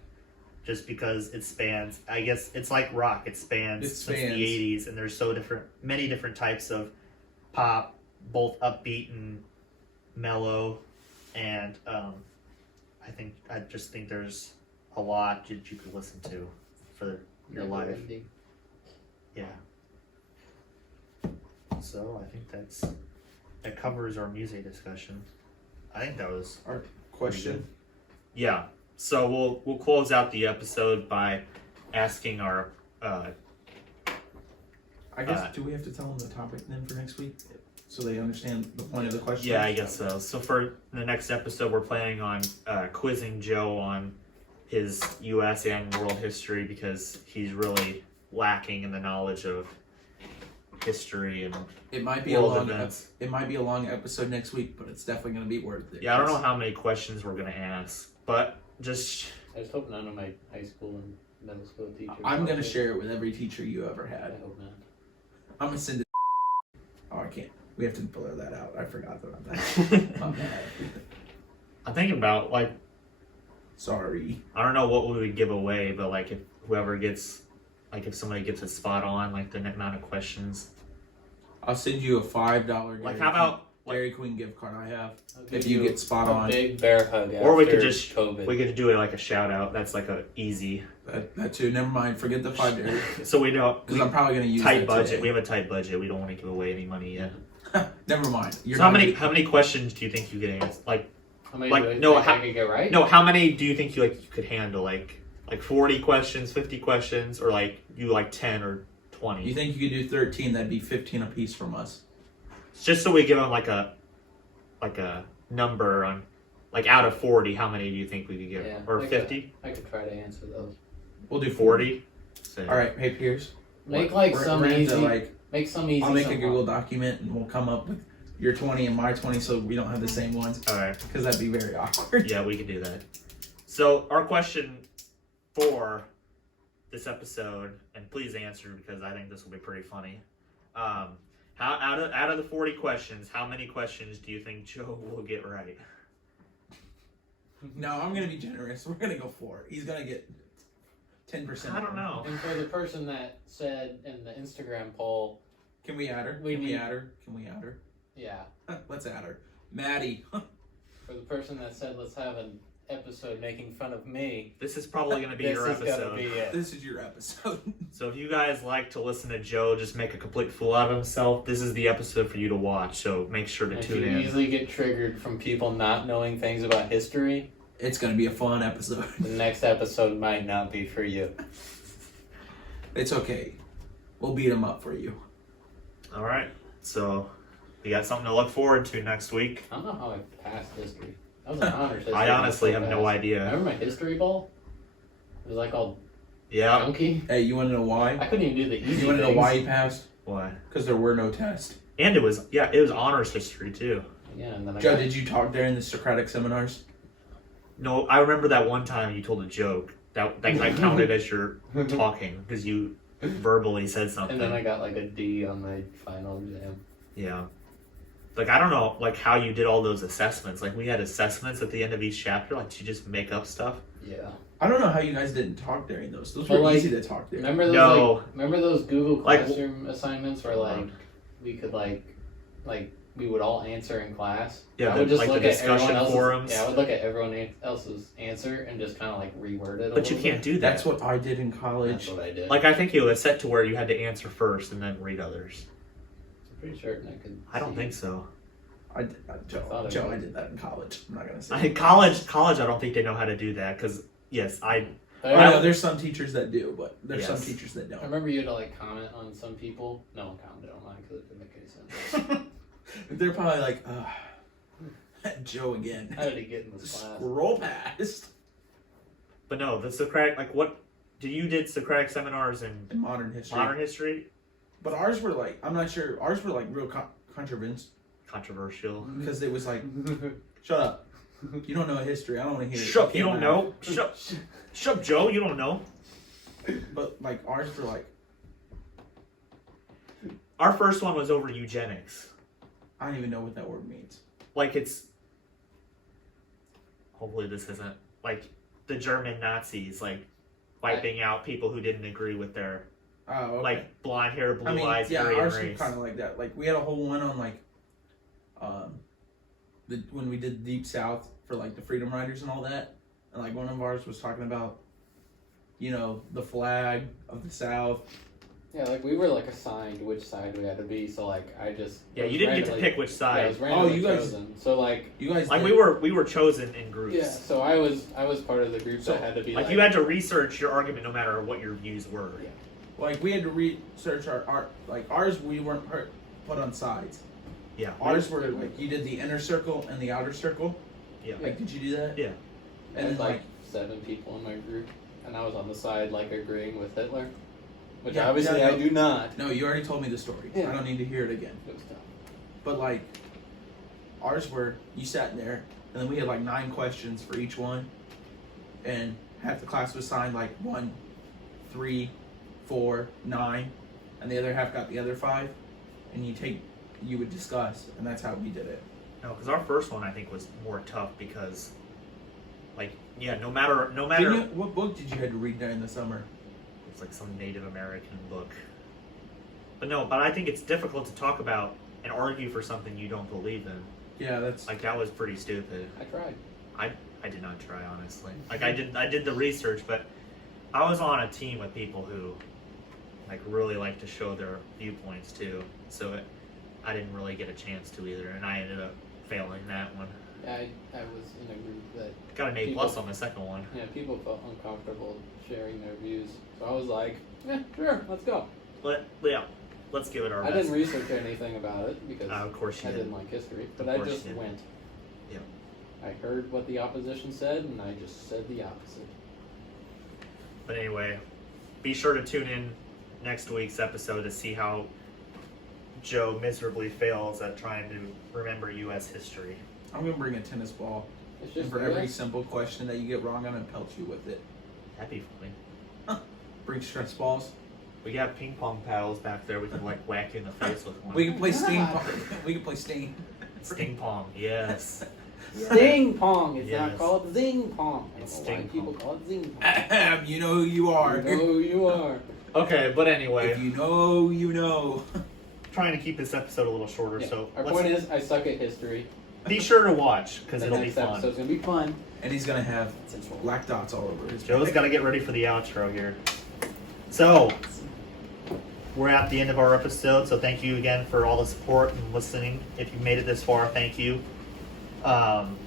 Just because it spans, I guess it's like rock. It spans since the 80s, and there's many different types of pop, both upbeat and mellow, and I just think there's a lot that you could listen to for your Never life. ending. Yeah. So I think that covers our music discussion. I think that was Our question. yeah. So we'll close out the episode by asking our I guess, do we have to tell them the topic then for next week? So they understand the point of the question? yeah, I guess so. So for the next episode, we're planning on quizzing Joe on his U.S. and world history because he's really lacking in the knowledge of history and It might be world a long events. It might be a long episode next week, but it's definitely going to be worth it. Yeah, I don't know how many questions we're gonna ask, but just I just hope none of my high school and middle school teachers. I'm going to watch it. share it with every teacher you ever I had. hope not. I'm going to send it. Oh, I can't. We have to blur that out. I forgot about that. My bad. I'm thinking about like Sorry. I don't know what we would give away, but like if whoever gets like if somebody gets it spot on, like the amount of questions. I'll send you a $5 Like how about Dairy Queen gift card I have. I'll If give you get spot a on. big bear hug. Or we could after just COVID. we could do it like a shout out. That's like a easy. That too. Never mind. Forget the $5. So we don't Because I'm probably going to use tight that budget. today. We have a tight budget. We don't want to give away any money yet. Never mind. You're So how gonna many be- how many questions do you think you could answer? Like How many like, do I no, think how- I could get right? no, how many do you think you could handle? Like 40 questions, 50 questions, or like you like 10 or 20? You think you could do 13? That'd be 15 apiece from us. Just so we give them like a number on like out of 40, how many do you think we could get? Yeah, Or I could- 50? I could try to answer those. We'll do 40? So, All right. Hey, Pierce. Make like We're some gonna have to, easy. like, Make some easy. I'll make a some Google hard. document and we'll come up with your 20 and my 20 so we don't have the same ones. All right. Because that'd be very awkward. Yeah, we can do that. So our question for this episode, and please answer because I think this will be pretty funny. How out of the 40 questions, how many questions do you think Joe will get right? No, I'm going to be generous. We're going to go 4. He's going to get 10%. I don't know. And for the person that said in the Instagram poll, Can we add her? We Can we need- add her? Can we add her? yeah, Let's add her. Maddie. for the person that said let's have an episode making fun of me. This is probably going to be This your is gonna episode. be it. This is your episode. So if you guys like to listen to Joe just make a complete fool out of himself, this is the episode for you to watch. So make sure to If tune you in. easily get triggered from people not knowing things about history, It's gonna be a fun episode. the next episode might not be for you. It's okay. We'll beat them up for you. All right. So we got something to look forward to next week. I don't know how I passed history. That was an honors history. I honestly have no idea. Remember my history ball? It was like all Yeah. chunky. Hey, you wanna know why? I couldn't even do the easy You wanna know things. why you passed? Why? Because there were no tests. And it was honors history too. Yeah, and then I Joe, got, did you talk during the Socratic seminars? No, I remember that one time you told a joke that counted as your talking because you verbally said something. and then I got like a D on my final exam. Yeah. Like, I don't know, like, how you did all those assessments. Like, we had assessments at the end of each chapter. Like, did you just make up stuff? Yeah. I don't know how you guys didn't talk during those. Those But, were like, easy to talk during. Remember those No. remember those Google Like, Classroom assignments where like we could like we would all answer in class? Yeah, I would just like look the at everyone discussion else's, forums. Yeah, I would look at everyone else's answer and just kind of like reword it. But you can't do that. That's what I did in college. That's what I did. Like, I think it was set to where you had to answer first and then read others. I'm pretty certain I could. I don't see think so. Joe, I did that in college. I'm not gonna say. In college, I don't think they know how to do that because, yes, But I I, know there's some teachers that do, but there's some Yes. teachers that I don't. remember you had to like comment on some people. No one commented on mine because it didn't make any sense. They're probably like, Joe again. How did he get in this class? Scroll past. But no, the Socratic, like, what, you did Socratic seminars in In modern history. modern history? But ours were like, I'm not sure, ours were like real Controversial. because it was like, shut up. You don't know history. I don't want to hear it. Shut, you can't don't laugh. know? Shut, Joe, you don't know? But like ours were like, Our first one was over eugenics. I don't even know what that word means. Like, it's, hopefully this isn't, like, the German Nazis, like, wiping out people who didn't agree with their, Oh, okay. like, blonde hair, blue I mean, eyes, yeah, Aryan ours was race. kind of like that. Like we had a whole one on like, when we did Deep South for like the Freedom Riders and all that, and like one of ours was talking about, you know, the flag of the South. Yeah, like we were like assigned which side we had to be. So like I just Yeah, was you didn't get to randomly- pick which Yeah, I side. was randomly you guys- chosen. So like You guys, Like, did- we were chosen in groups. yeah, so I was part of the group So, that had to be Like, you had to research your argument no matter what your views were. Yeah. like we had to research our like ours. We weren't put on sides. Yeah. Ours were like you did the inner circle and the outer circle. Yeah. Like, did you do that? Yeah. I And had then like 7 people in my group, and I was on the side like agreeing with Hitler, which Yeah, obviously yeah, I do not. no, you already told me the story. Yeah. I don't need to hear it again. It was tough. But like, ours were you sat there, and then we had like 9 questions for each one, and half the class was assigned like 1, 3, 4, 9, and the other half got the other 5, and you would discuss, and that's how we did it. No, because our first one, I think, was more tough because, like, yeah, no matter, What book did you have to read during the summer? it's like some Native American book. But no, but I think it's difficult to talk about and argue for something you don't believe in. Yeah, that's Like, that was pretty stupid. I tried. I did not try, honestly. Like, I did the research, but I was on a team with people who, like, really like to show their viewpoints too. So I didn't really get a chance to either, and I ended up failing that one. Yeah, I was in a group that Got an A+ on the second one. people felt uncomfortable sharing their views. So I was like, yeah, sure, let's go. Let's give it our I best. didn't research anything about it because Of course you I didn't. didn't like history, but Of I course just you didn't. went. Yeah. I heard what the opposition said, and I just said the opposite. But anyway, be sure to tune in next week's episode to see how Joe miserably fails at trying to remember U.S. history. I'm gonna bring a tennis ball, It's and just for every US. simple question that you get wrong, I'm gonna pelt you with it. That'd be funny. Bring stress balls. We got ping pong paddles back there. We can like whack you in the face with one. We can play Steam. We can play Steam. Sting pong, yes. Sting pong. It's Yes. not called zing pong. I don't It's know why sting people pong. call it zing pong. You know who you are. You know who you are. Okay, but anyway, If you know, you know. trying to keep this episode a little shorter. Yeah. So Our let's- point is, I suck at history. Be sure to watch because The it'll be next fun. episode's gonna be fun. And he's gonna have Sensual. black dots all over his. Joe's got to get ready for the outro here. So, we're at the end of our episode, so thank you again for all the support and listening. If you made it this far, thank you.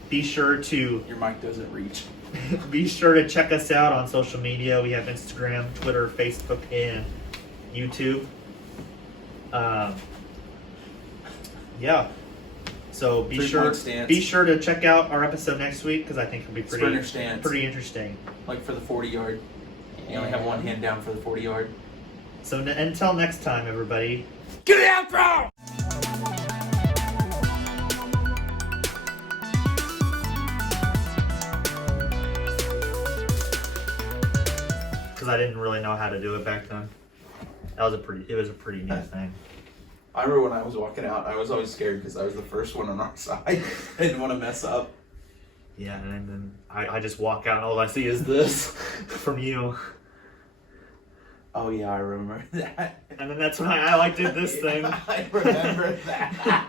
Be sure to Your mic doesn't reach. be sure to check us out on social media. We have Instagram, Twitter, Facebook, and YouTube. Yeah. So be 3 sure point stance. be sure to check out our episode next week because I think it'll be Sprinter stance. pretty interesting. Like for the 40-yard. You only have one hand down for the 40-yard. So until next time, everybody. Get out, bro! Because I didn't really know how to do it back then. It was a pretty neat thing. I remember when I was walking out, I was always scared because I was the first one on our side. I didn't want to mess up. Yeah, and then I just walk out and all I see is this from you. Oh yeah, I remember that. And then that's when I like did this thing. I remember that.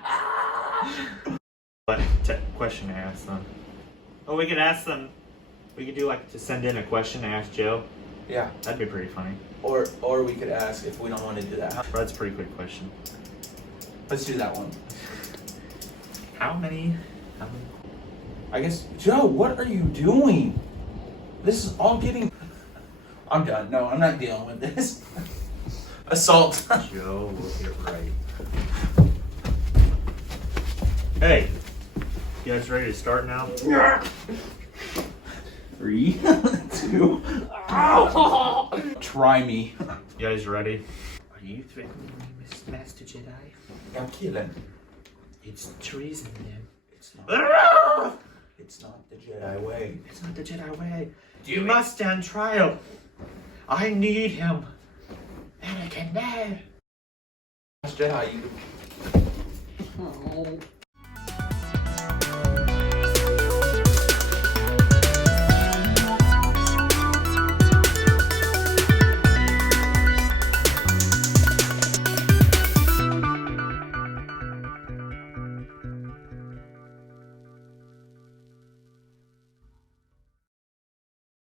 But question to ask them. Oh, we could ask them. We could do like to send in a question to ask Joe. Yeah. That'd be pretty funny. Or we could ask if we don't want to do that. That's a pretty quick question. Let's do that one. How many? I guess, Joe, what are you doing? This is all getting... I'm done. No, I'm not dealing with this. Assault. Joe will get right. Hey, you guys ready to start now? 3, 2. Try me. You guys ready? Are you threatening me, Master Jedi? I'm killing. It's treason, then. It's not. It's not the Jedi way. It's not the Jedi way. You must stand trial. I need him. Anakin, no. Jedi, you... Oh.